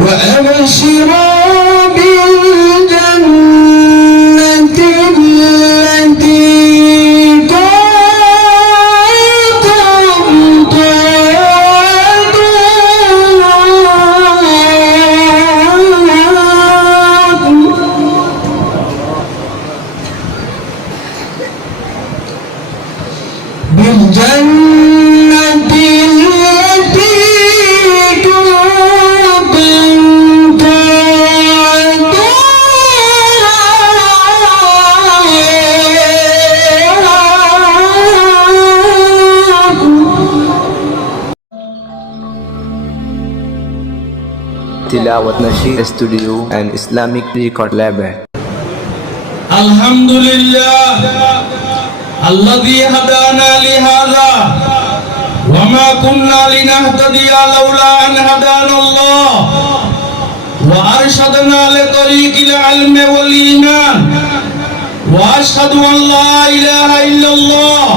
وأبشروا بالجنة التي كنتم توعدون بالجنة التي Tilawat Nasheed Studio and Islamic Record Label. الحمد لله الذي هدانا لهذا وما كنا لنهتدي لولا أن هدانا الله وأرشدنا لطريق العلم والإيمان وأشهد أن لا إله إلا الله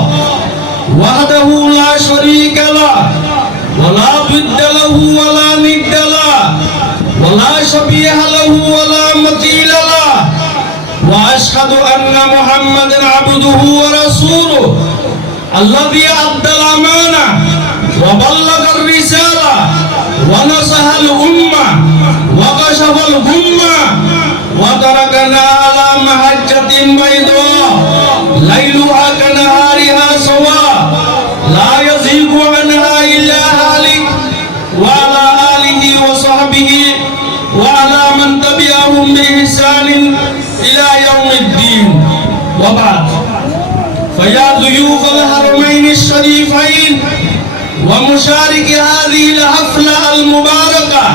وحده لا شريك له ولا ضد له ولا ند له ولا شبيه له ولا مثيل له وأشهد أن محمدا عبده ورسوله الذي أدى الأمانة وبلغ الرسالة ونصح الأمة وكشف الغمة وتركنا على محجة بيضاء ليلها كنهارها سواء لا يزيغ عنها إلا هالك وعلى آله وصحبه وعلى من تبعهم بإحسان إلى يوم الدين وبعد فيا ضيوف الحرمين الشريفين ومشارك هذه الحفلة المباركة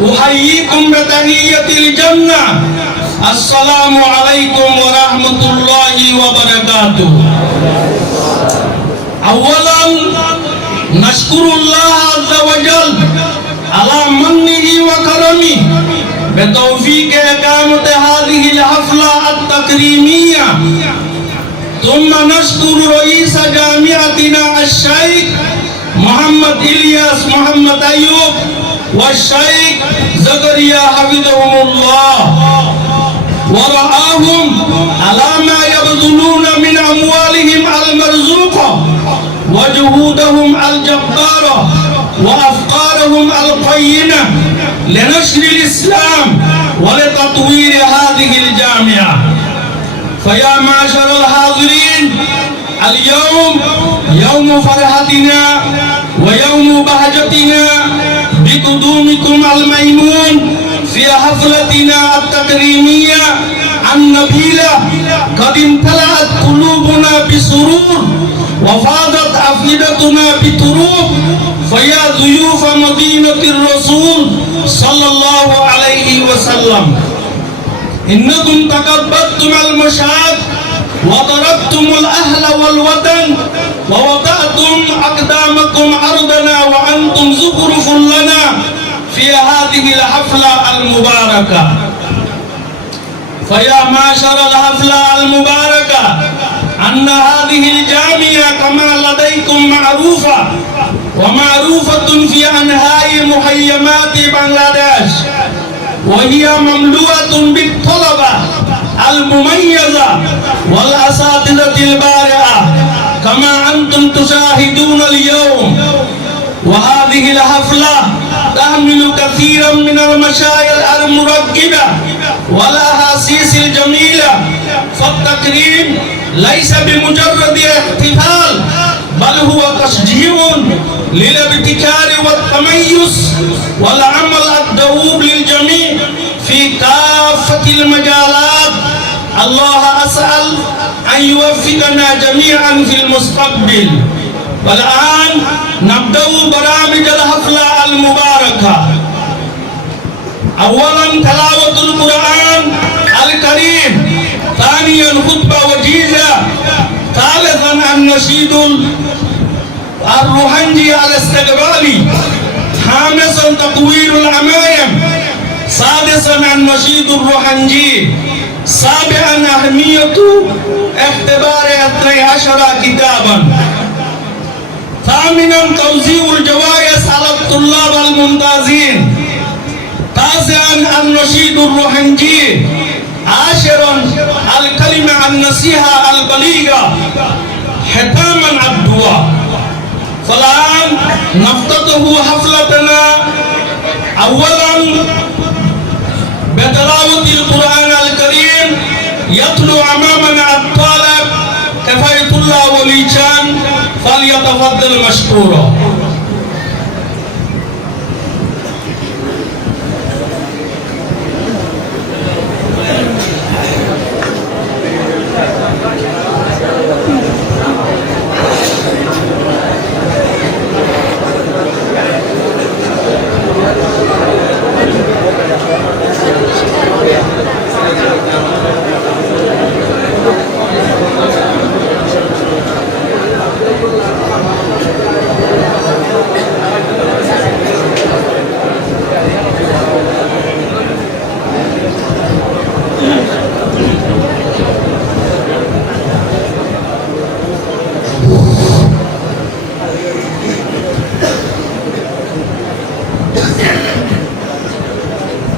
أحييكم بتحية الجنة السلام عليكم ورحمة الله وبركاته. أولا نشكر الله عز وجل على منه وكرمه بتوفيق إقامة هذه الحفلة التكريمية، ثم نشكر رئيس جامعتنا الشيخ محمد إلياس محمد أيوب والشيخ زكريا حفظهم الله ورعاهم على ما يبذلون من أموالهم المرزوقة وجهودهم الجبارة وأفكارهم القيمة لنشر الإسلام ولتطوير هذه الجامعة. فيا معشر الحاضرين، اليوم يوم فرحتنا ويوم بهجتنا بقدومكم الميمون في حفلتنا التكريمية النبيلة. قد امتلأت قلوبنا بسرور وفاضت أفئدتنا بطروب. فيا ضيوف مدينة الرسول صلى الله عليه وسلم، إنكم تقبلتم المشاهد وتركتم الأهل والوطن ووضعتم أقدامكم عرضنا وأنتم زخرف لنا في هذه الحفلة المباركة. فيا معشر الحفلة المباركة، أن هذه الجامعة كما لديكم معروفة ومعروفة في أنحاء محيمات بنغلاديش، وهي مملوءة بالطلبة المميزة والأساتذة البارعة كما أنتم تشاهدون اليوم. وهذه الحفلة تحمل كثيرا من المشاعر المركبة والأحاسيس الجميلة، فالتكريم ليس بمجرد احتفال بل هو تشجيع للابتكار والتميز والعمل الدؤوب للجميع في كافة المجالات. الله أسأل أن يوفقنا جميعا في المستقبل. والآن نبدأ برامج الحفلة المباركة. أولا تلاوة القرآن الكريم، ثانيا خطبة وجيزة، ثالثا النشيد الروحاني الاستقبالي، خامسا تطوير العمايم، سادسا النشيد الروحاني، سابعا أهمية اختبار 12 كتابا، ثامنا توزيع الجوائز على الطلاب الممتازين، تاسعا النشيد الروحانجي. عاشرا الكلمة النصيحة البليغة. ختاما الدعاء. فالآن نفتتح حفلتنا أولا بتلاوة القرآن الكريم. يتلو أمامنا الطالب كفاية الله وليجان، فليتفضل مشكورا.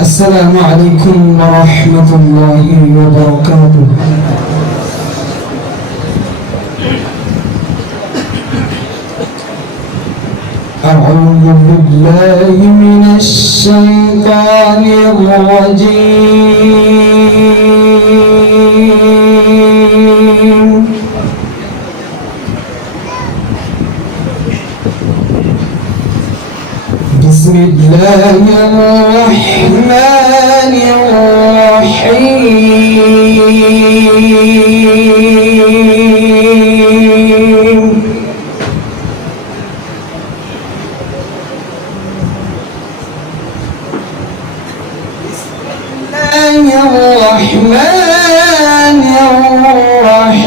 السلام عليكم ورحمة الله وبركاته. أعوذ بالله من الشيطان الرجيم. بسم الله الرحمن الرحيم. الرحمن الرحيم.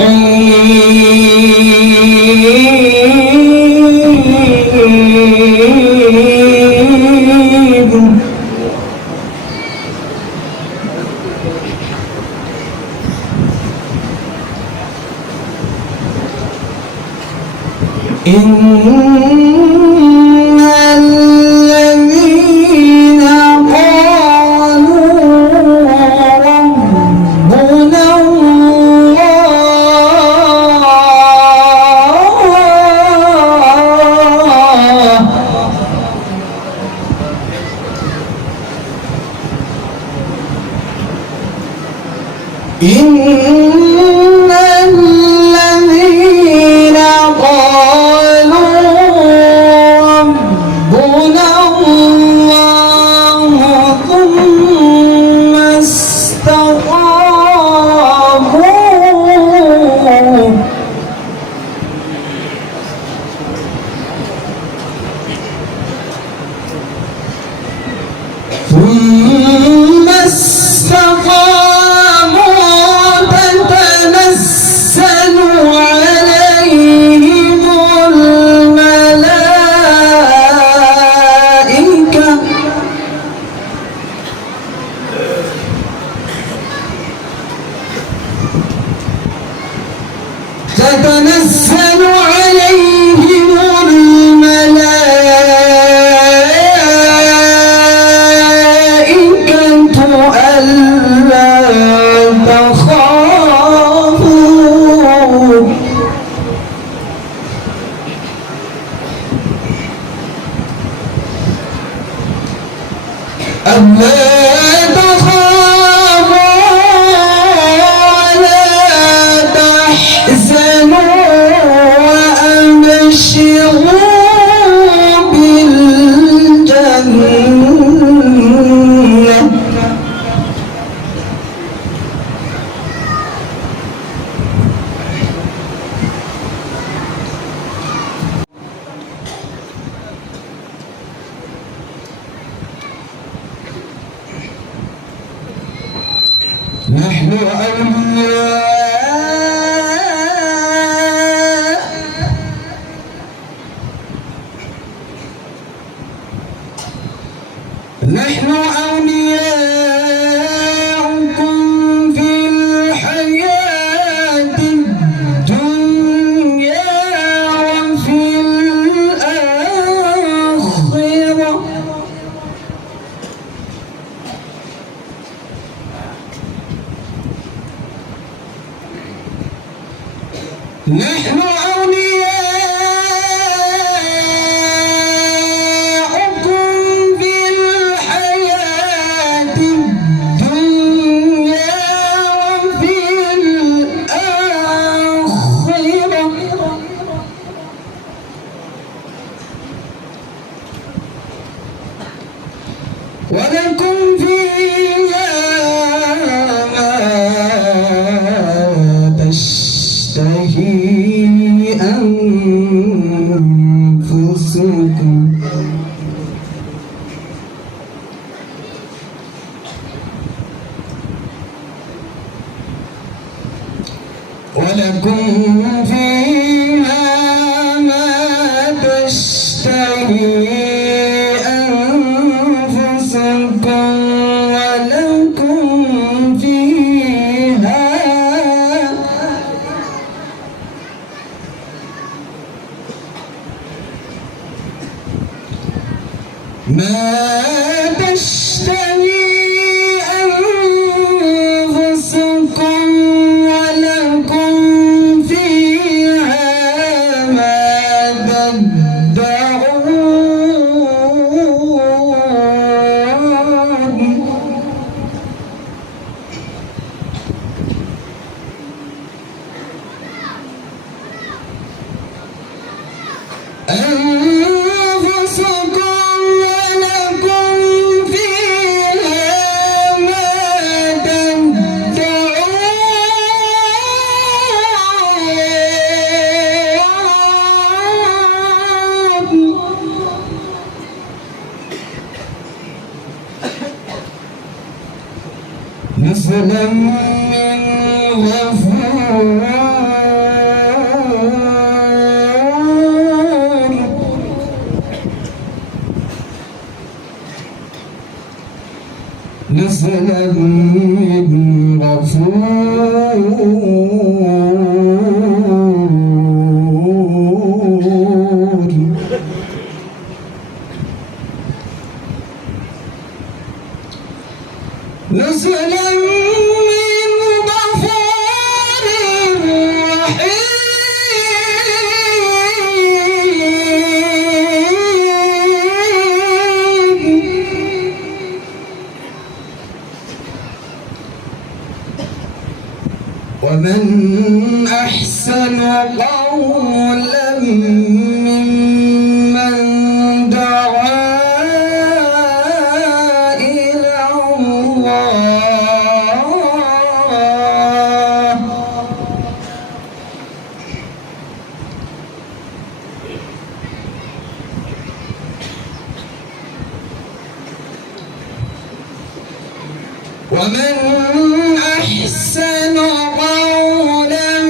إن الذين قالوا ربنا الله إن الذين قالوا ربنا الله ثم استقاموا تتنزل عليهم الملائكة تتنزل عليهم الملائكة ألا تخافوا ولا تحزنوا وأبشروا بالجنة نحن أولياؤكم في الحياة الدنيا وفي الآخرة نحن أولياؤكم في الحياة الدنيا وفي الآخرة ولكم فيها ما تشتهي أنفسكم ولكم فيها ما تشتهي أنفسكم ولكم فيها ما تشتهي أنفسكم ولكم فيها ما تدعون أنفسكم ولكم فيها ما تدعون نزلا من غفور نزلا من غفور نزلا من غفور رحيم ومن أحسن قولا ممن دعا إلى الله ومن أحسن قولا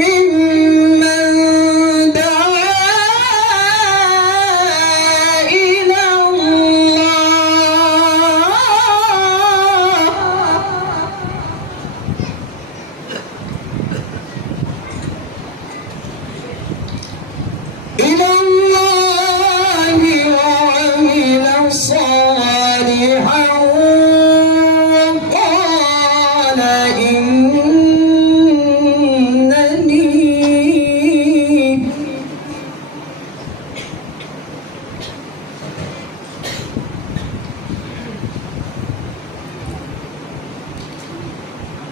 ممن دعا إلى الله وعمل صالحا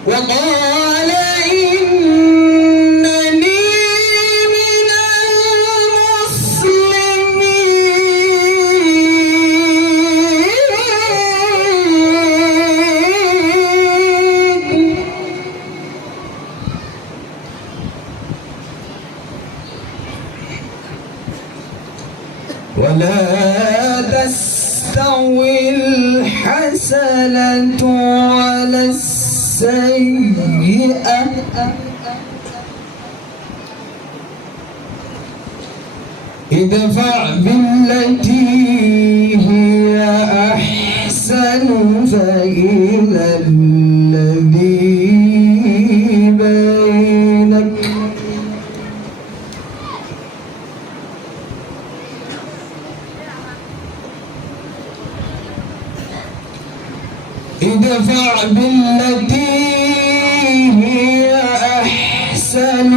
وقال إنني من المسلمين ولا تستوي الحسنة ولا السيئة ادفع بالتي هي أحسن فإذا الذي بينك ادفع بالتي هي أحسن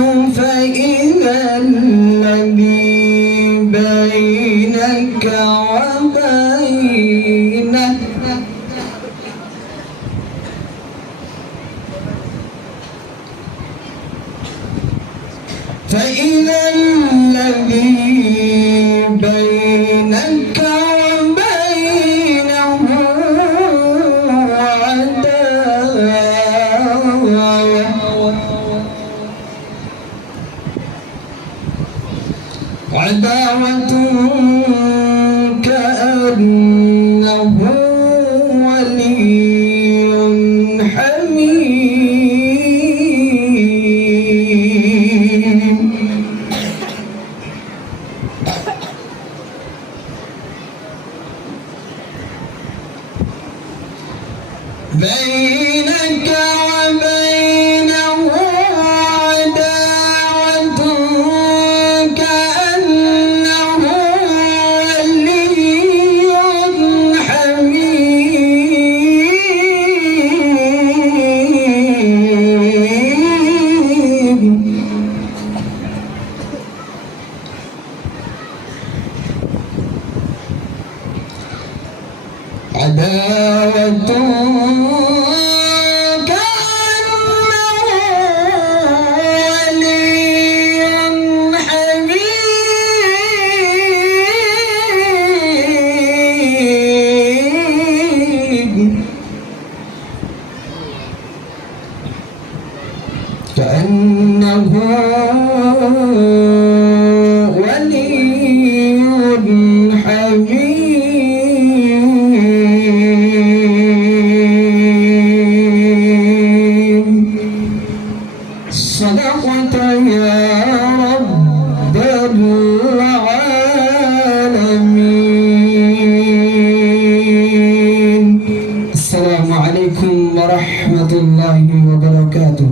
بينك وبينه عداوة كأنه ولي حميم عداوة كأنه ولي حميم كأنه ولي حميم صدقت يا رب العالمين. السلام عليكم ورحمة الله وبركاته.